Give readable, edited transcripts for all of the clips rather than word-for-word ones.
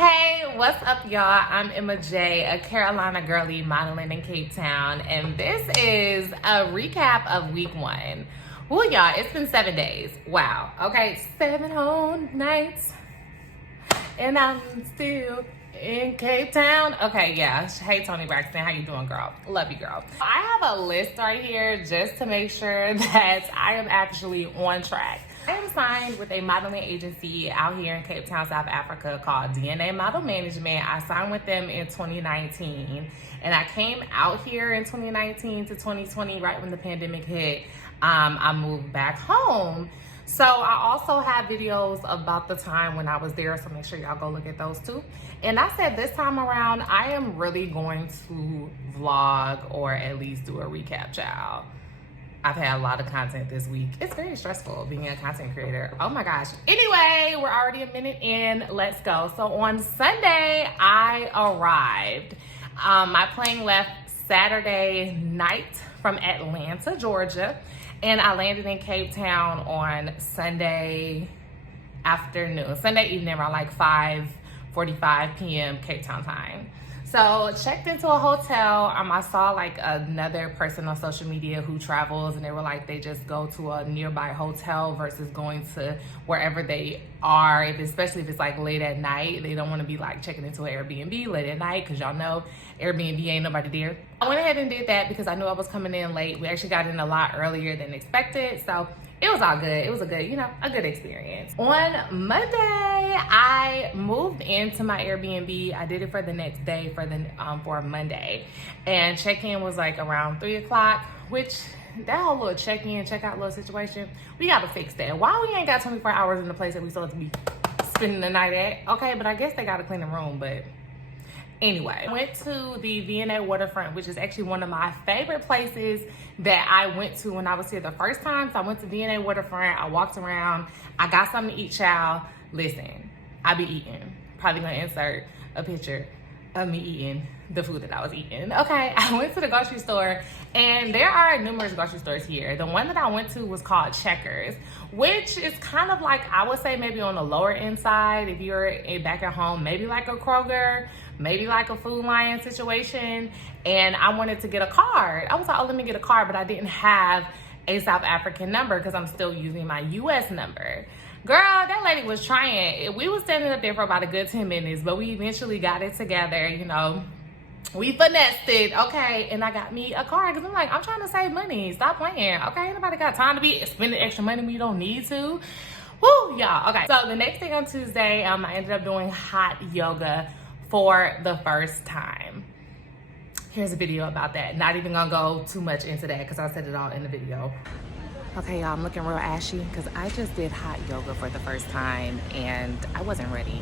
Hey, what's up, y'all? I'm Emma J, a Carolina girly modeling in Cape Town, and this is a recap of week one. Well, y'all, it's been 7 days. Wow. Okay, 7 whole nights, and I'm still in Cape Town. Okay, yeah. Hey, Tony Braxton, how you doing, girl? Love you, girl. I have a list right here just to make sure that I am actually on track. I am signed with a modeling agency out here in Cape Town, South Africa called DNA Model Management. I signed with them in 2019, and I came out here in 2019 to 2020, right when the pandemic hit. I moved back home. So I also have videos about the time when I was there, so make sure y'all go look at those too. And I said this time around, I am really going to vlog or at least do a recap, child. I've had a lot of content this week. It's very stressful being a content creator. Oh my gosh. Anyway, we're already a minute in. Let's go. So on Sunday, I arrived. My plane left Saturday night from Atlanta, Georgia, and I landed in Cape Town on Sunday afternoon, Sunday evening around like 5:45 p.m. Cape Town time. So checked into a hotel. I saw like another person on social media who travels, and they were like, they just go to a nearby hotel versus going to wherever they are, especially if it's like late at night. They don't want to be like checking into an Airbnb late at night, because y'all know Airbnb ain't nobody there. I went ahead and did that because I knew I was coming in late. We actually got in a lot earlier than expected, so it was all good. It was a good experience. On Monday, I moved into my Airbnb. I did it for the next day for Monday, and check-in was like around 3 o'clock, which that whole little check-in, check-out little situation, we gotta fix that. Why we ain't got 24 hours in the place that we supposed to be spending the night at? Okay, but I guess they gotta clean the room, but anyway, I went to the V&A waterfront, which is actually one of my favorite places that I went to when I was here the first time. So I went to V&A waterfront, I walked around, I got something to eat, child. Listen, I be eating. Probably gonna insert a picture of me eating the food that I was eating. Okay, I went to the grocery store, and there are numerous grocery stores here. The one that I went to was called Checkers, which is kind of like, I would say maybe on the lower end side. If you're back at home, maybe like a Kroger, maybe like a Food Lion situation. And I wanted to get a card. I was like, oh, let me get a card, but I didn't have a South African number because I'm still using my US number. Girl, that lady was trying. We was standing up there for about a good 10 minutes, but we eventually got it together, you know. We finessed it, okay? And I got me a card because I'm like, I'm trying to save money. Stop playing, okay? Ain't nobody got time to be spending extra money when you don't need to. Woo, y'all. Okay, so the next thing on Tuesday, I ended up doing hot yoga for the first time. Here's a video about that. Not even gonna go too much into that because I said it all in the video. Okay, y'all, I'm looking real ashy because I just did hot yoga for the first time and I wasn't ready.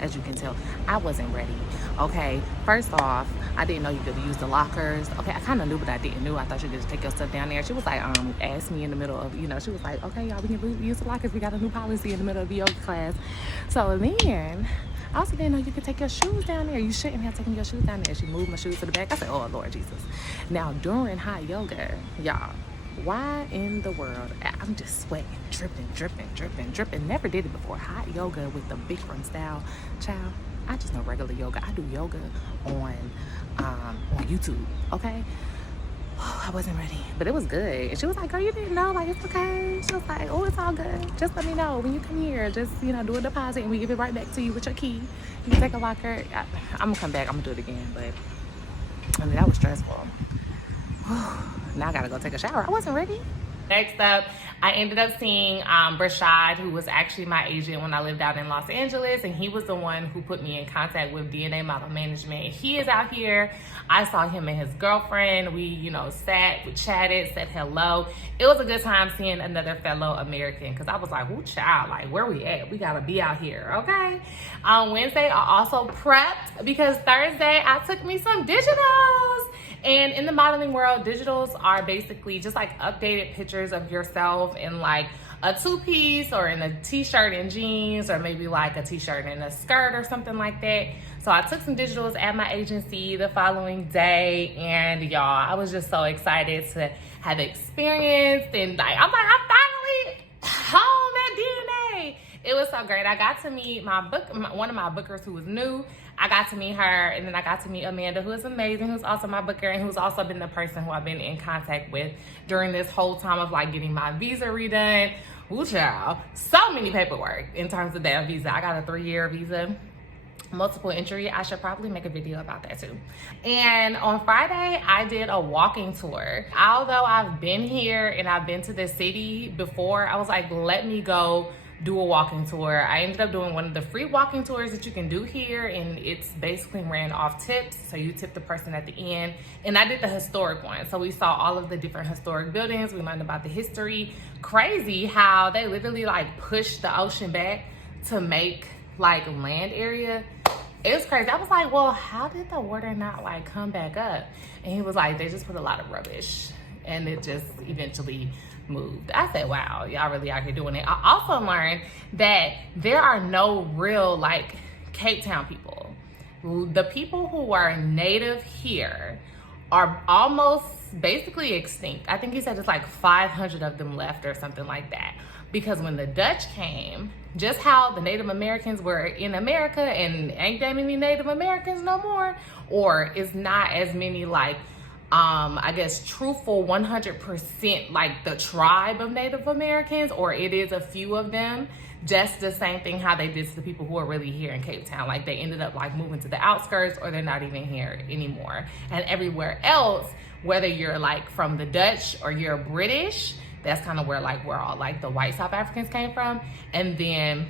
As you can tell, I wasn't ready. Okay, first off, I didn't know you could use the lockers. Okay, I kind of knew, but I didn't know. I thought you could just take your stuff down there. She was like, asked me in the middle of, she was like, okay, y'all, we can use the lockers. We got a new policy in the middle of the yoga class. So then, I also didn't know you could take your shoes down there. You shouldn't have taken your shoes down there. She moved my shoes to the back. I said, oh, Lord Jesus. Now, during hot yoga, y'all, why in the world? I'm just sweating, dripping. Never did it before. Hot yoga with the Bikram style. Child, I just know regular yoga. I do yoga on YouTube, okay? I wasn't ready, but it was good. And she was like, girl, you didn't know, like, it's okay. She was like, oh, it's all good. Just let me know when you come here. Just, do a deposit and we give it right back to you with your key. You can take a locker. I'm gonna come back, I'm gonna do it again, but that was stressful. Now I gotta go take a shower. I wasn't ready. Next up, I ended up seeing Brashad, who was actually my agent when I lived out in Los Angeles, and he was the one who put me in contact with DNA Model Management. He is out here. I saw him and his girlfriend. We, sat, we chatted, said hello. It was a good time seeing another fellow American, because I was like, whoo, child, like, where we at? We gotta be out here, okay? On Wednesday, I also prepped because Thursday, I took me some digitals. And in the modeling world, digitals are basically just like updated pictures of yourself in like a two-piece or in a t-shirt and jeans, or maybe like a t-shirt and a skirt or something like that. So I took some digitals at my agency the following day, and y'all, I was just so excited to have experienced, and I'm finally home at DNA. It was so great. I got to meet one of my bookers who was new. I got to meet her, and then I got to meet Amanda, who is amazing, who's also my booker, and who's also been the person who I've been in contact with during this whole time of like getting my visa redone. Ooh, child. So many paperwork in terms of that visa. I got a 3-year visa, multiple entry. I should probably make a video about that too. And on Friday, I did a walking tour. Although I've been here and I've been to the city before, I was like, let me go do a walking tour. I ended up doing one of the free walking tours that you can do here, and it's basically ran off tips. So you tip the person at the end. And I did the historic one. So we saw all of the different historic buildings. We learned about the history. Crazy how they literally like pushed the ocean back to make like land area. It was crazy. I was like, well, how did the water not like come back up? And he was like, they just put a lot of rubbish and it just eventually moved. I said, wow, y'all really out here doing it. I also learned that there are no real like Cape Town people. The people who are native here are almost basically extinct. I think he said it's like 500 of them left or something like that. Because when the Dutch came, just how the Native Americans were in America and ain't that many Native Americans no more, or it's not as many like I guess truthful 100% like the tribe of Native Americans, or it is a few of them. Just the same thing how they did to the people who are really here in Cape Town. Like they ended up like moving to the outskirts, or they're not even here anymore. And everywhere else, whether you're like from the Dutch or you're British, that's kind of where all like the white South Africans came from. And then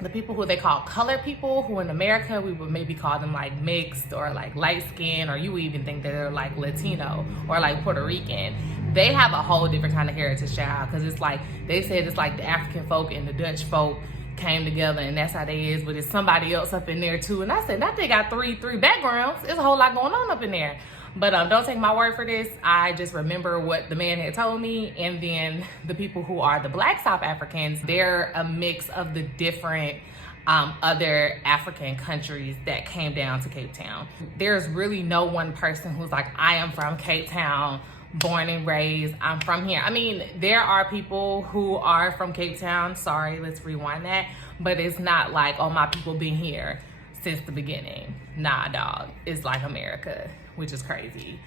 the people who they call colored people, who in America we would maybe call them like mixed or like light skin, or you would even think that they're like Latino or like Puerto Rican. They have a whole different kind of heritage, child, because it's like they said it's like the African folk and the Dutch folk came together, and that's how they is, but it's somebody else up in there too. And I said, that they got three backgrounds. There's a whole lot going on up in there. But don't take my word for this. I just remember what the man had told me. And then the people who are the Black South Africans, they're a mix of the different other African countries that came down to Cape Town. There's really no one person who's like, I am from Cape Town, born and raised, I'm from here. I mean, there are people who are from Cape Town. Sorry, let's rewind that. But it's not like, oh, my people been here since the beginning. Nah, dog. It's like America, which is crazy.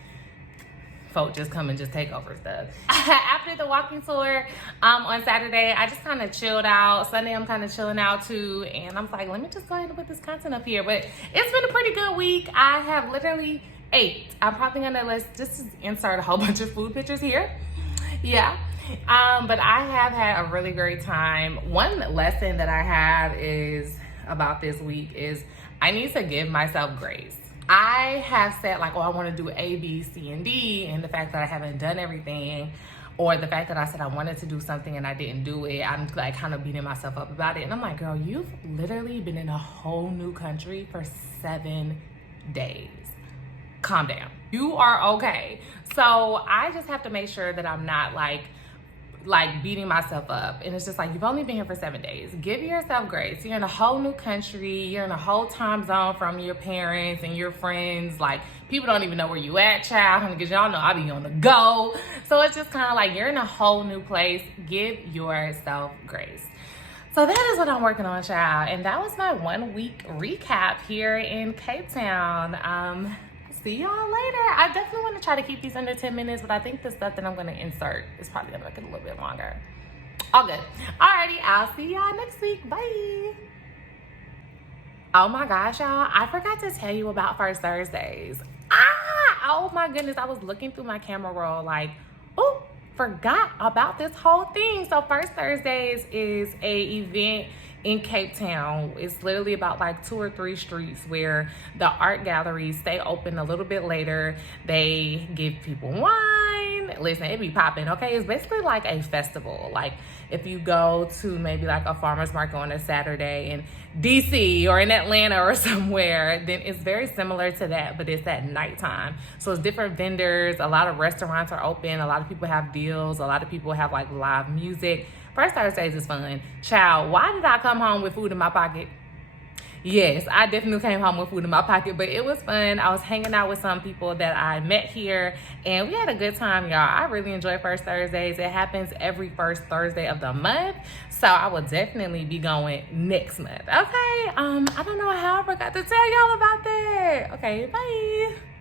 Folk just come and just take over stuff. After the walking tour on Saturday, I just kind of chilled out. Sunday, I'm kind of chilling out too. And I'm like, let me just go ahead and put this content up here. But it's been a pretty good week. I have literally ate. I'm probably gonna just insert a whole bunch of food pictures here. Yeah. But I have had a really great time. One lesson that I have is about this week is I need to give myself grace. I have said like, oh, I want to do A, B, C, and D, and the fact that I haven't done everything, or the fact that I said I wanted to do something and I didn't do it, I'm like kind of beating myself up about it. And I'm like, girl, you've literally been in a whole new country for 7 days. Calm down. You are okay. So I just have to make sure that I'm not like beating myself up. And it's just like, you've only been here for 7 days. Give yourself grace. You're in a whole new country. You're in a whole time zone from your parents and your friends. Like, people don't even know where you at, child, because y'all know I be on the go. So it's just kind of like, you're in a whole new place. Give yourself grace. So that is what I'm working on, child. And that was my 1 week recap here in Cape Town. See y'all later. I definitely want to try to keep these under 10 minutes, but I think the stuff that I'm going to insert is probably going to make it a little bit longer. All good. Alrighty, I'll see y'all next week. Bye. Oh my gosh, y'all. I forgot to tell you about First Thursdays. Oh my goodness. I was looking through my camera roll like, oh, forgot about this whole thing. So First Thursdays is a event in Cape Town. It's literally about like 2 or 3 streets where the art galleries stay open a little bit later. They give people wine. Listen, it be popping, okay? It's basically like a festival. Like if you go to maybe like a farmer's market on a Saturday in DC or in Atlanta or somewhere, then it's very similar to that, but it's at nighttime. So it's different vendors. A lot of restaurants are open. A lot of people have deals. A lot of people have like live music. First Thursdays is fun. Child, why did I come home with food in my pocket? Yes, I definitely came home with food in my pocket, but it was fun. I was hanging out with some people that I met here, and we had a good time, y'all. I really enjoy First Thursdays. It happens every first Thursday of the month, so I will definitely be going next month. Okay, I don't know how I forgot to tell y'all about that. Okay, bye.